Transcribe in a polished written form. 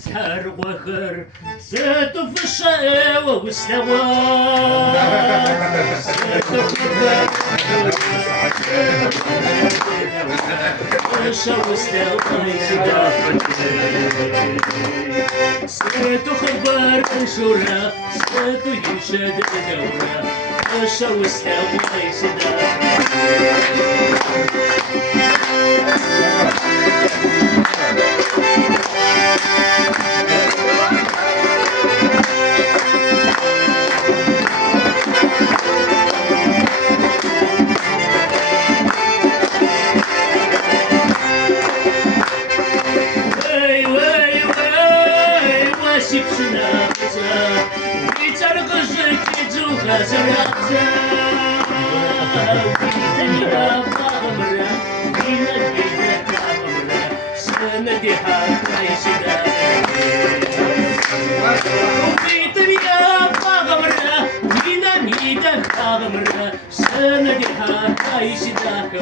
سهر زيتو في الشقاوة والسوا زيتو في زيتو خبر انشورها زيتو يشاد الدورة الشا والسوا يسدا سندي حتى يشداك